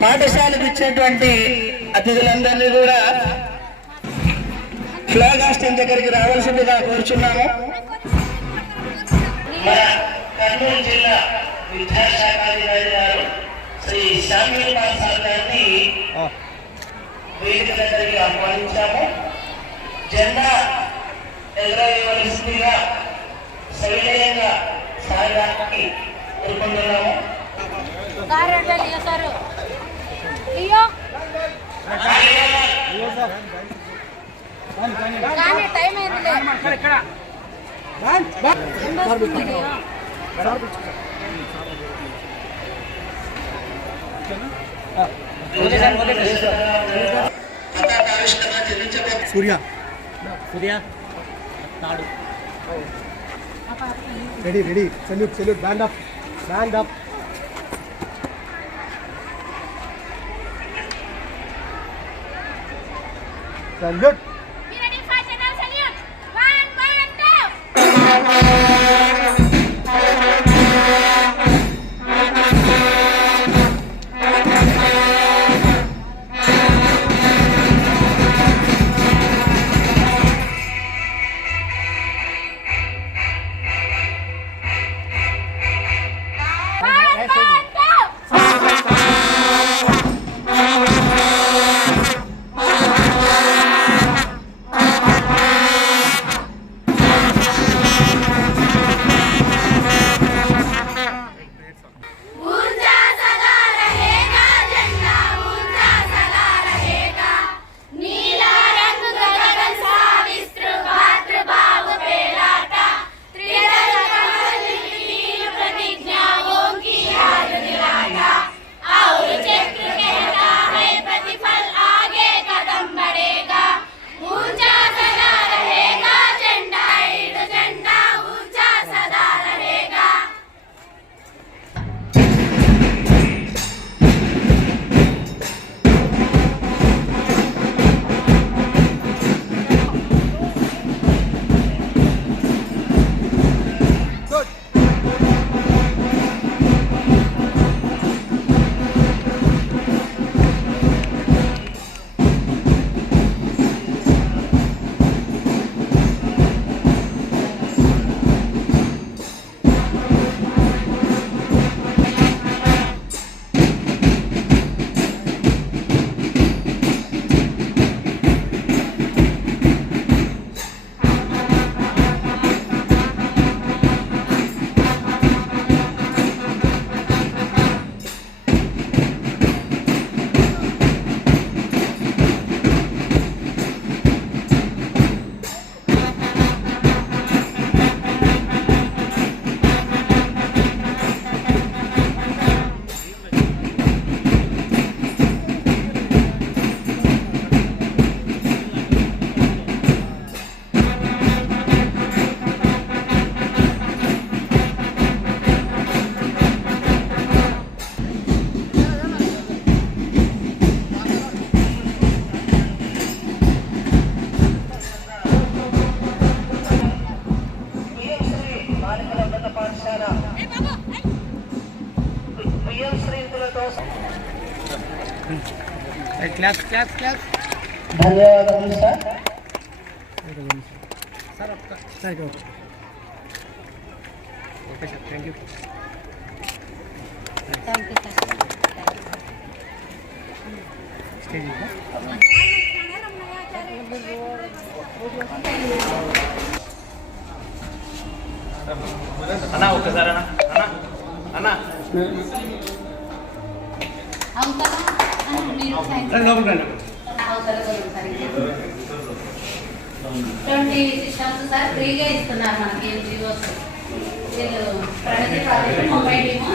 పాఠశాలకు ఇచ్చినటువంటి అతిథులందరినీ కూడా ఫ్లాగ్ హాస్టింగ్ దగ్గరికి రావాల్సిందిగా కోరుచున్నాము. మన కర్నూలు జిల్లా విద్యాశాఖాధికారి గారు శ్రీ శామ్యూల్ పాల్ గారిని వేదిక దగ్గరికి ఆహ్వానించాము. జెండా ఎదురవేయవలసిందిగా సవినయంగా సాగడానికి కోరుకుంటున్నాము. సూర్య సూర్య నాడు ready ready salute salute band up salute. Class class class ధన్యవాదాలు sir. Sir sir okay sir thank you. Stage అన్నా ఒక్కసారి అన్నా అన్నా సార్ ఫ్రీగా ఇస్తున్నారు మనకి ఎన్జిఓస్. వీళ్ళు ప్రగతి ప్రాజెక్ట్ ముంబై టీము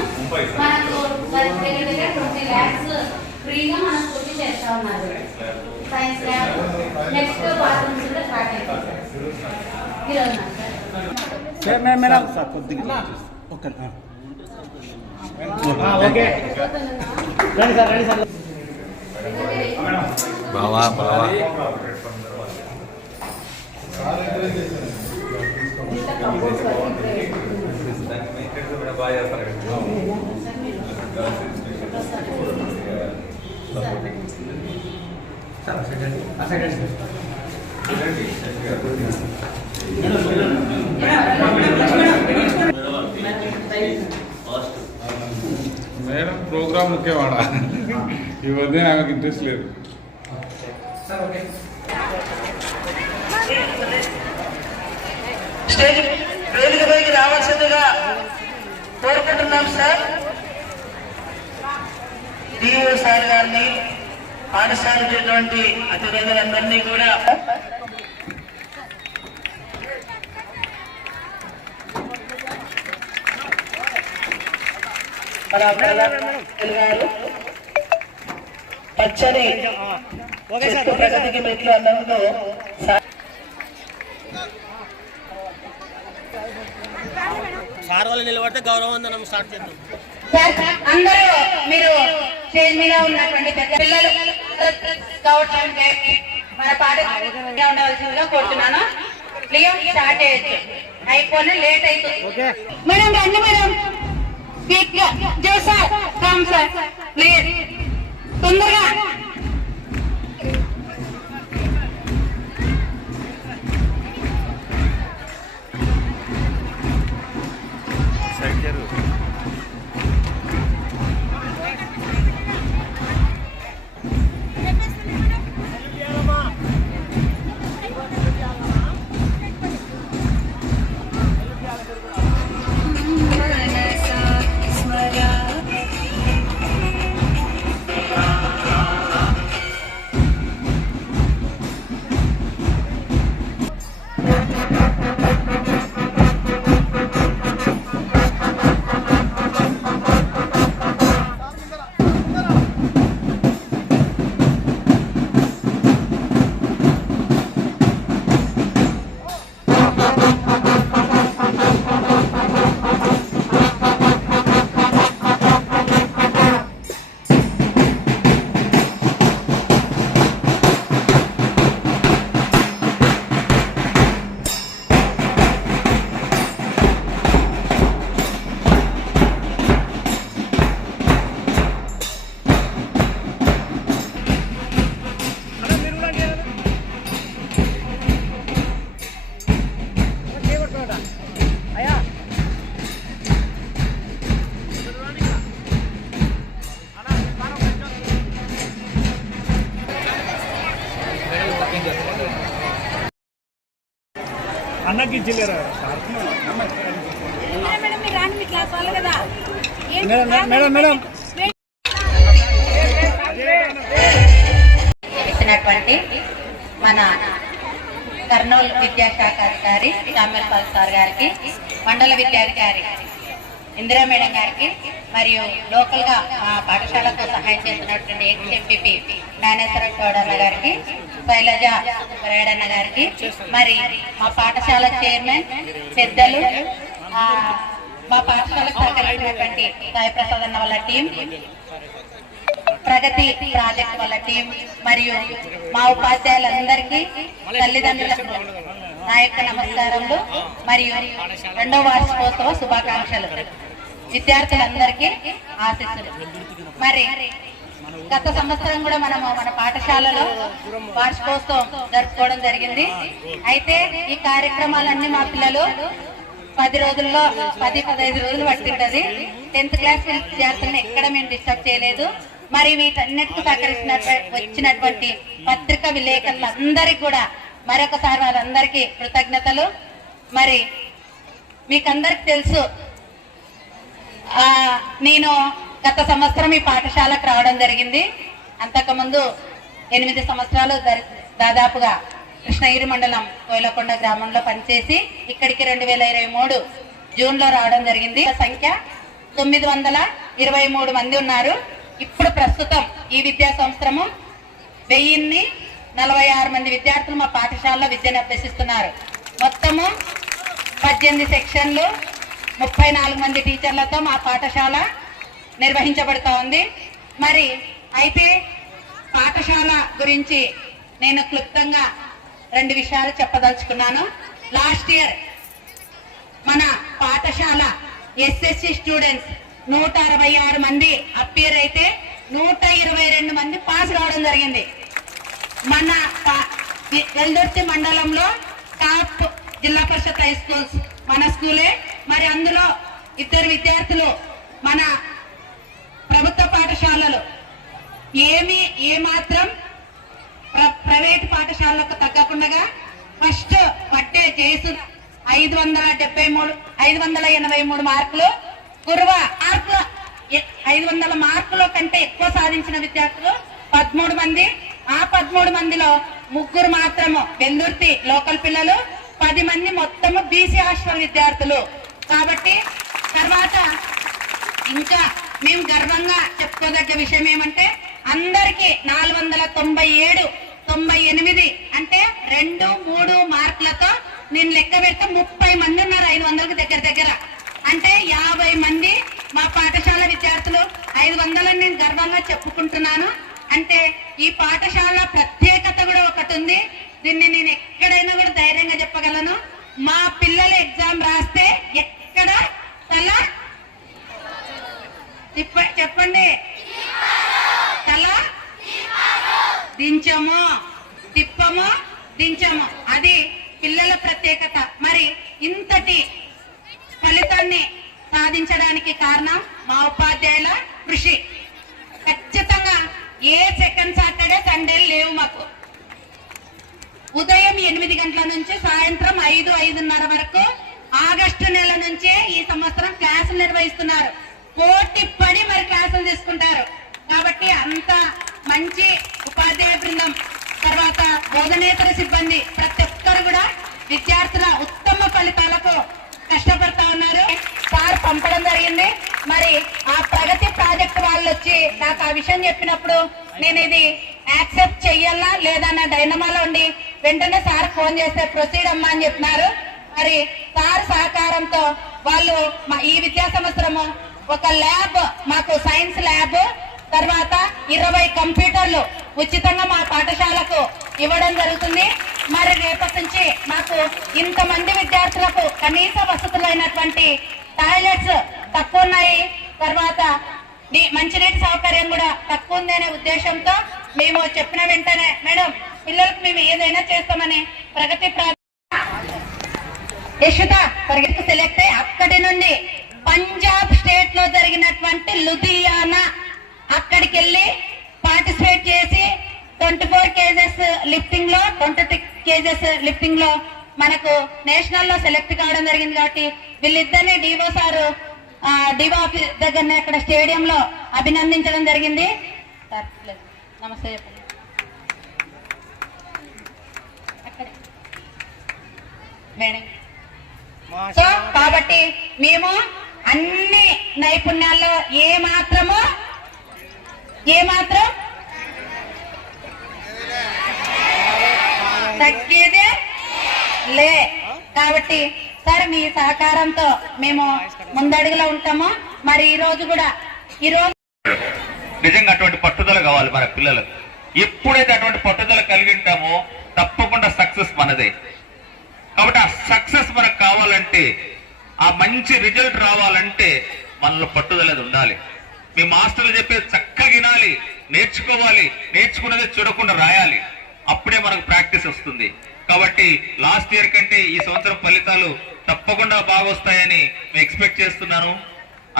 మనకు దగ్గర దగ్గర 20 lakhs ఫ్రీగా మనకు పూర్తి చేస్తా ఉన్నారు. సైన్స్ ల్యాబ్ నెక్స్ట్ బాత్రూమ్స్ కూడా స్టార్ట్ అయిపోతాయి ఈరోజు సార్ కొద్దిగా ఓకే రండి సార్ రండి సార్. బావా బావా మేడం ప్రోగ్రామ్ ముఖ్యమాడా ఈ మధ్య నాకు ఇంట్రెస్ట్ లేదు. స్టేజ్ వేదికపైకి రావాల్సిందిగా కోరుకుంటున్నాం సార్. డిఓ సార్ గారిని పాఠశాలటువంటి అతిథులందరినీ కూడా మన గారు పచ్చని చెట్టు ప్రగతికి మెట్లు అన్నందుకు సార్ వాళ్ళు నిలబడితే గౌరవవందనం స్టార్ట్ చేద్దాం. అందరూ మీరు స్టేజ్ మీద ఉన్నటువంటి పెద్ద పిల్లలు స్కౌట్స్ అండ్ గైడ్స్ మన పాఠశాల ఉండవలసిందిగా కోరుతున్నాను. లియో స్టార్ట్ చేయొచ్చు, అయిపోయి లేట్ అవుతుంది. మేడం రండి మేడం, జో సార్ కమ్ సార్ ప్లీజ్ తొందరగా. అన్నకి ఇచ్చిలేరా మేడం మేడం ఇచ్చినటువంటి మన కర్నూలు విద్యాశాఖ అధికారి శామ్యల్ సార్ గారికి, మండల విద్యాధికారి ఇందిరా మేడం గారికి, మరియు లోకల్ గా మా పాఠశాలకు సహాయం చేస్తున్నటువంటి ఎంపీపీ జ్ఞానేశ్వర గౌడన్న గారికి, శైలజ రేడన్న గారికి, మరి మా పాఠశాల చైర్మన్ పెద్దలు, మా పాఠశాలకు సహకరించినటువంటి సాయి ప్రసాద్ అన్న వాళ్ళ టీం, ప్రగతి ప్రాజెక్ట్ వాళ్ళ టీం, మరియు మా ఉపాధ్యాయులందరికీ తల్లిదండ్రులకు నా యొక్క నమస్కారములు మరియు 2వ వార్షికోత్సవ శుభాకాంక్షలు. విద్యార్థులందరికీ ఆశీస్సులు. మరి గత సంవత్సరం కూడా మనము మన పాఠశాలలో వార్షికోత్సవం జరుపుకోవడం జరిగింది. అయితే ఈ కార్యక్రమాలన్నీ మా పిల్లలు 10-15 రోజులు పట్టింటది. 10th క్లాస్ విద్యార్థులను ఎక్కడ మేము డిస్టర్బ్ చేయలేదు. మరి వీటన్నిటికీ వచ్చినటువంటి పత్రికా విలేకరులందరికీ కూడా మరొకసారి వాళ్ళందరికీ కృతజ్ఞతలు. మరి మీకందరికి తెలుసు, నేను గత సంవత్సరం ఈ పాఠశాలకు రావడం జరిగింది. అంతకుముందు 8 సంవత్సరాలు దాదాపుగా కృష్ణగిరి మండలం కోయిలకొండ గ్రామంలో పనిచేసి ఇక్కడికి 2023 జూన్లో రావడం జరిగింది. సంఖ్య 923 మంది ఉన్నారు. ఇప్పుడు ప్రస్తుతం ఈ విద్యా సంవత్సరము 1046 మంది విద్యార్థులు మా పాఠశాలలో విద్యను అభ్యసిస్తున్నారు. మొత్తము 18 సెక్షన్లు, 34 మంది టీచర్లతో మా పాఠశాల నిర్వహించబడుతూ ఉంది. మరి అయితే పాఠశాల గురించి నేను క్లుప్తంగా 2 విషయాలు చెప్పదలుచుకున్నాను. లాస్ట్ ఇయర్ మన పాఠశాల ఎస్ఎస్సి స్టూడెంట్స్ 166 మంది అపియర్ అయితే 122 మంది పాస్ కావడం జరిగింది. మన వెల్దుర్తి మండలంలో టాప్ జిల్లా పరిషత్ హై స్కూల్స్ మన స్కూలే. మరి అందులో ఇద్దరు విద్యార్థులు మన ప్రభుత్వ పాఠశాలలు ఏమాత్రం ప్రైవేట్ పాఠశాలకు తగ్గకుండా ఫస్ట్ పట్టే చేసు 583 మార్కులు, గురువ 500 మార్కుల కంటే ఎక్కువ సాధించిన విద్యార్థులు 13 మంది. ఆ 13 మందిలో 3 మాత్రము వెల్దుర్తి లోకల్ పిల్లలు, 10 మంది మొత్తము బీసీ హాస్టల్ విద్యార్థులు. కాబట్టి తర్వాత ఇంకా మేము గర్వంగా చెప్పుకోదగ్గ విషయం ఏమంటే అందరికి 497, 98 అంటే 2-3 మార్కులతో నేను లెక్క పెడితే 30 మంది ఉన్నారు 500కు దగ్గర. అంటే 50 మంది మా పాఠశాల విద్యార్థులు. 500 నేను గర్వంగా చెప్పుకుంటున్నాను. అంటే ఈ పాఠశాల ప్రత్యేకత కూడా ఒకటి ఉంది. దీన్ని నేను ఎక్కడైనా కూడా ధైర్యంగా చెప్పగలను. మా పిల్లలు ఎగ్జామ్ రాస్తే ఎక్కడ తల చెప్పండి, తల దించము, తిప్పము, దించము. అది పిల్లల ప్రత్యేకత. మరి ఇంతటి ఫలితాన్ని సాధించడానికి కారణం మా ఉపాధ్యాయుల కృషి. ఖచ్చితంగా ఏ సెకండ్ సాటర్డే సండే లేవు మాకు. ఉదయం 8 గంటల నుంచి సాయంత్రం 5-5:30 వరకు ఆగస్టు నెల నుంచే ఈ సంవత్సరం క్లాసులు నిర్వహిస్తున్నారు. పోటీ పడి మరి క్లాసులు తీసుకుంటారు. కాబట్టి అంత మంచి ఉపాధ్యాయ బృందం, తర్వాత బోధనేతర సిబ్బంది ప్రతి ఒక్కరు కూడా విద్యార్థుల ఉత్తమ ఫలితాలకు కష్టపడతా ఉన్నారు. సార్ పంపడం జరిగింది. మరి ఆ ప్రగతి ప్రాజెక్ట్ వాళ్ళు వచ్చి నాకు ఆ విషయం చెప్పినప్పుడు నేను ఇది యాక్సెప్ట్ చెయ్యాలా లేదా నా డైనమాలో ఉండి వెంటనే సార్ ఫోన్ చేస్తే ప్రొసీడ్ అమ్మా అని చెప్పినారు. మరి సార్ సహకారంతో వాళ్ళు ఈ విద్యా సంవత్సరము ఒక ల్యాబ్, మాకు సైన్స్ ల్యాబ్, తర్వాత 20 కంప్యూటర్లు ఉచితంగా మా పాఠశాలకు ఇవ్వడం జరుగుతుంది. మరి రేపటి నుంచి మాకు ఇంతమంది విద్యార్థులకు కనీస వసతులైనటువంటి టాయిలెట్స్ తక్కువ ఉన్నాయి, తర్వాత మంచినీటి సౌకర్యం కూడా తక్కువ ఉంది అనే ఉద్దేశంతో మేము చెప్పిన వెంటనే మేడం పిల్లలకు మేము ఏదైనా చేస్తామని ప్రగతి యశుత పరిగెత్తు సెలెక్ట్ అయ్యి అక్కడి నుండి పంజాబ్ స్టేట్ లో జరిగినటువంటి లుధియానా అక్కడికి వెళ్ళి పార్టిసిపేట్ చేసి 24 కేజెస్ లిఫ్టింగ్ లో 22 కేజెస్ లిఫ్టింగ్ లో మనకు నేషనల్ లో సెలెక్ట్ కావడం జరిగింది. కాబట్టి వీళ్ళిద్దరిని డివో సారు డివో ఆఫీస్ దగ్గరనే అక్కడ స్టేడియం లో అభినందించడం జరిగింది. నమస్తే చెప్పండి. మేడం సో కాబట్టి మేము అన్ని నైపుణ్యాల్లో ఏమాత్రం తగ్గేదే లే. కాబట్టి సార్ మీ సహకారంతో మేము ముందడుగులో ఉంటాము. మరి ఈ రోజు నిజంగా అటువంటి పట్టుదల కావాలి మన పిల్లలకు. ఎప్పుడైతే అటువంటి పట్టుదల కలిగి ఉంటామో తప్పకుండా సక్సెస్ మనదే. కాబట్టి ఆ సక్సెస్ మనకు కావాలంటే, ఆ మంచి రిజల్ట్ రావాలంటే మనలో పట్టుదల ఉండాలి. మీ మాస్టర్లు చెప్పేది చక్కగా వినాలి, నేర్చుకోవాలి, నేర్చుకున్నది చూడకుండా రాయాలి. అప్పుడే మనకు ప్రాక్టీస్ వస్తుంది. కాబట్టి లాస్ట్ ఇయర్ కంటే ఈ సంవత్సరం ఫలితాలు తప్పకుండా బాగా వస్తాయని నేను ఎక్స్పెక్ట్ చేస్తున్నాను.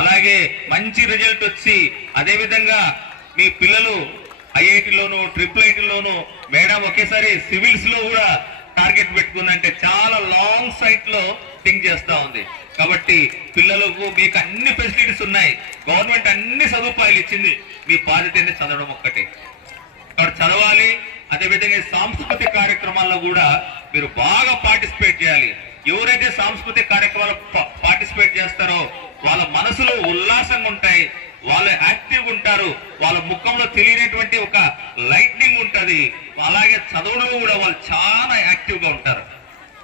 అలాగే మంచి రిజల్ట్ వచ్చి అదే విధంగా మీ పిల్లలు ఐఐటిలోను IIITలోను మేడం ఒకేసారి సివిల్స్ లో కూడా టార్గెట్ పెట్టుకుందంటే చాలా లాంగ్ సైట్ లో థింక్ చేస్తా ఉంది. కాబట్టి పిల్లలకు మీకు అన్ని ఫెసిలిటీస్ ఉన్నాయి, గవర్నమెంట్ అన్ని సదుపాయాలు ఇచ్చింది. మీ బాధ్యత ఏంటి? చదవడం ఒక్కటే. కాబట్టి చదవాలి. అదేవిధంగా సాంస్కృతిక కార్యక్రమాల్లో కూడా మీరు బాగా పార్టిసిపేట్ చేయాలి. ఎవరైతే సాంస్కృతిక కార్యక్రమాలు పార్టిసిపేట్ చేస్తారో వాళ్ళ మనసులో ఉల్లాసంగా ఉంటాయి, వాళ్ళు యాక్టివ్ ఉంటారు, వాళ్ళ ముఖంలో తెలియనటువంటి ఒక లైట్నింగ్ ఉంటది. అలాగే చదవడంలో కూడా వాళ్ళు చాలా యాక్టివ్ గా ఉంటారు.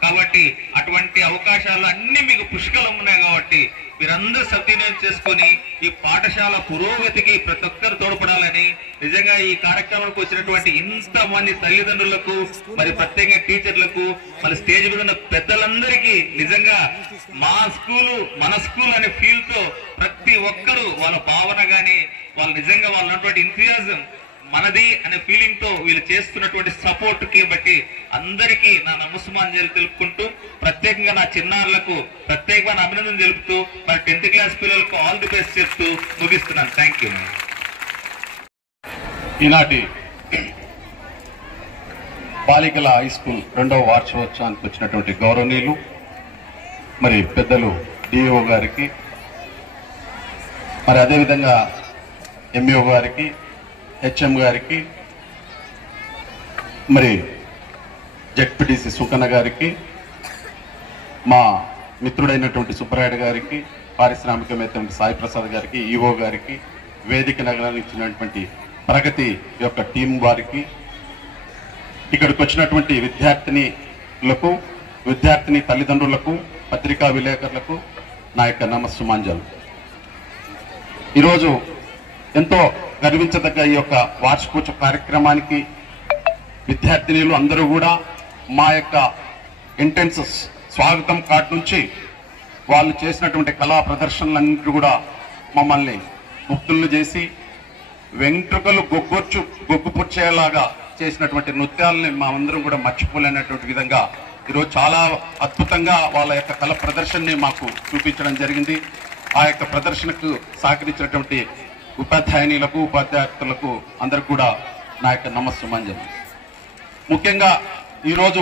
కాబట్టి అటువంటి అవకాశాలు అన్ని మీకు పుష్కలం ఉన్నాయి. కాబట్టి మీరందరూ సద్వినియోగం చేసుకుని ఈ పాఠశాల పురోగతికి ప్రతి ఒక్కరు తోడ్పడాలని నిజంగా ఈ కార్యక్రమానికి వచ్చినటువంటి ఇంతమంది తల్లిదండ్రులకు, మరి ప్రత్యేకంగా టీచర్లకు, మరి స్టేజ్ మీద ఉన్న పెద్దలందరికీ నిజంగా మా స్కూలు మన స్కూల్ అనే ఫీల్ తో ప్రతి ఒక్కరూ వాళ్ళ భావన గాని వాళ్ళు నిజంగా వాళ్ళ ఎంథూసియాజం మనది అనే ఫీలింగ్ తో వీళ్ళు చేస్తున్నటువంటి సపోర్ట్ కి బట్టి అందరికీ నా నమస్సుమాంజలి తెలుపుకుంటూ, ప్రత్యేకంగా నా చిన్నారులకు ప్రత్యేకమైన అభినందన తెలుపుతూ, మరి 10th క్లాస్ పిల్లలకు ఆల్ ది బెస్ట్ చెప్తూ ముగిస్తున్నాను. Thank you. ఈనాటి బాలికల హై స్కూల్ 2వ వార్షికోత్సవానికి వచ్చినటువంటి గౌరవనీయులు మరి పెద్దలు డిఓ గారికి, మరి అదేవిధంగా ఎంఈఓ గారికి, హెచ్ఎం గారికి, మరి జెడ్పీటీసీ సుకన్న గారికి, మా మిత్రుడైనటువంటి సుబ్బరాయుడు గారికి, పారిశ్రామికవేత్త సాయి ప్రసాద్ గారికి, ఈఓ గారికి, వేదిక నగరానికి ఇచ్చినటువంటి ప్రగతి యొక్క టీం వారికి, ఇక్కడికి వచ్చినటువంటి విద్యార్థినిలకు, విద్యార్థిని తల్లిదండ్రులకు, పత్రికా విలేకరులకు నా యొక్క నమస్సుమాంజలు. ఈరోజు ఎంతో గర్వించదగ్గ ఈ యొక్క వార్షికోత్సవ కార్యక్రమానికి విద్యార్థినిలు అందరూ కూడా మా యొక్క ఇంటెన్స్ స్వాగతం కార్డు నుంచి వాళ్ళు చేసినటువంటి కళా ప్రదర్శనలన్నింటి కూడా మమ్మల్ని ముక్తులను చేసి వెంట్రుకలు గొగ్గుపుచ్చేలాగా చేసినటువంటి నృత్యాలని మా అందరం కూడా మర్చిపోలేనటువంటి విధంగా ఈరోజు చాలా అద్భుతంగా వాళ్ళ యొక్క కళ ప్రదర్శనని మాకు చూపించడం జరిగింది. ఆ యొక్క ప్రదర్శనకు సహకరించినటువంటి ఉపాధ్యాయునులకు, ఉపాధ్యాయులకు అందరికి కూడా నా యొక్క నమస్సుమాంజలి. ముఖ్యంగా ఈరోజు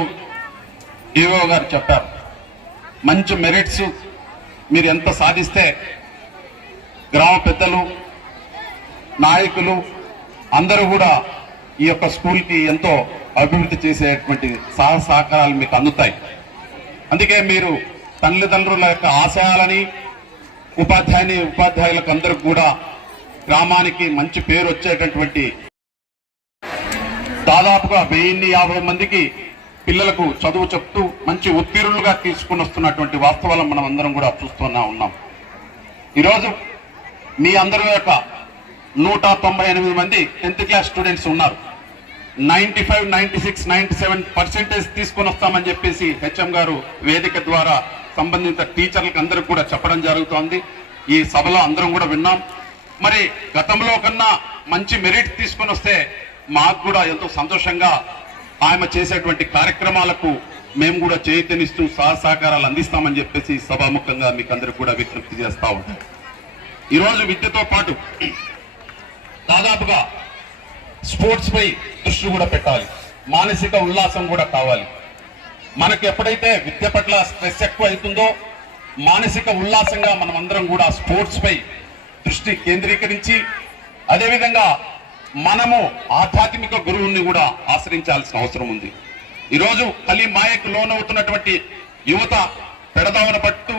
డిఓ గారు చెప్పారు, మంచి మెరిట్స్ మీరు ఎంత సాధిస్తే గ్రామ పెద్దలు, నాయకులు అందరూ కూడా ఈ యొక్క స్కూల్కి ఎంతో అభివృద్ధి చేసేటువంటి సహకారాలు మీకు అందుతాయి. అందుకే మీరు తల్లిదండ్రుల యొక్క ఆశయాలని, ఉపాధ్యాయులకు అందరికి కూడా గ్రామానికి మంచి పేరు వచ్చేటటువంటి దాదాపుగా 1050 మందికి పిల్లలకు చదువు చెప్తూ మంచి ఉత్తీర్ణులుగా తీసుకుని వస్తున్నటువంటి వాస్తవాలను మనం అందరం కూడా చూస్తూనే ఉన్నాం. ఈరోజు మీ అందరి యొక్క 198 మంది 10th క్లాస్ స్టూడెంట్స్ ఉన్నారు. 95, 96, 97% తీసుకొని వస్తామని చెప్పేసి హెచ్ఎం గారు వేదిక ద్వారా సంబంధిత టీచర్లకు అందరికి కూడా చెప్పడం జరుగుతోంది. ఈ సభలో అందరం కూడా విన్నాం. మరి గతంలో కన్నా మంచి మెరిట్ తీసుకొని వస్తే మాకు కూడా ఎంతో సంతోషంగా ఆమె చేసేటువంటి కార్యక్రమాలకు మేము కూడా చేయూతనిస్తూ సహకారాలు అందిస్తామని చెప్పేసి సభాముఖంగా మీకు అందరికి కూడా విజ్ఞప్తి చేస్తా ఉంటాం. ఈరోజు విద్యతో పాటు దాదాపుగా స్పోర్ట్స్ పై దృష్టి కూడా పెట్టాలి, మానసిక ఉల్లాసం కూడా కావాలి. మనకు ఎప్పుడైతే విద్య పట్ల స్ట్రెస్ ఎక్కువ అవుతుందో మానసిక ఉల్లాసంగా మనం అందరం కూడా స్పోర్ట్స్ పై దృష్టి కేంద్రీకరించి, అదేవిధంగా మనము ఆధ్యాత్మిక గురువుని కూడా ఆశ్రయించాల్సిన అవసరం ఉంది. ఈరోజు కలి మాయకు లోనవుతున్నటువంటి యువత పెడదావన పట్టు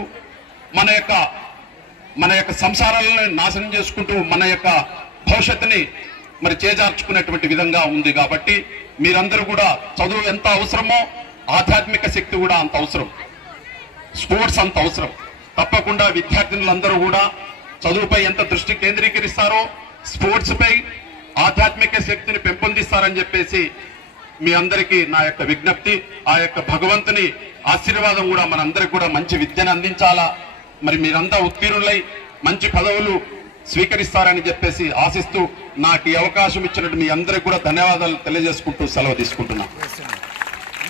మన యొక్క సంసారాలను నాశనం చేసుకుంటూ మన యొక్క భవిష్యత్తుని మరి చేజార్చుకునేటువంటి విధంగా ఉంది. కాబట్టి మీరందరూ కూడా చదువు ఎంత అవసరమో ఆధ్యాత్మిక శక్తి కూడా అంత అవసరం, స్పోర్ట్స్ అంత అవసరం. తప్పకుండా విద్యార్థినులందరూ కూడా చదువుపై ఎంత దృష్టి కేంద్రీకరిస్తారో స్పోర్ట్స్ పై ఆధ్యాత్మిక శక్తిని పెంపొందిస్తారని చెప్పేసి మీ అందరికీ నా యొక్క విజ్ఞప్తి. ఆ యొక్క భగవంతుని ఆశీర్వాదం కూడా మనందరికి కూడా మంచి విద్యను అందించాలా, మరి మీరంతా ఉత్తీర్ణులై మంచి పదవులు స్వీకరిస్తారని చెప్పేసి ఆశిస్తూ నాకు ఈ అవకాశం ఇచ్చినట్టు మీ అందరికి కూడా ధన్యవాదాలు తెలియజేసుకుంటూ సెలవు తీసుకుంటున్నాను.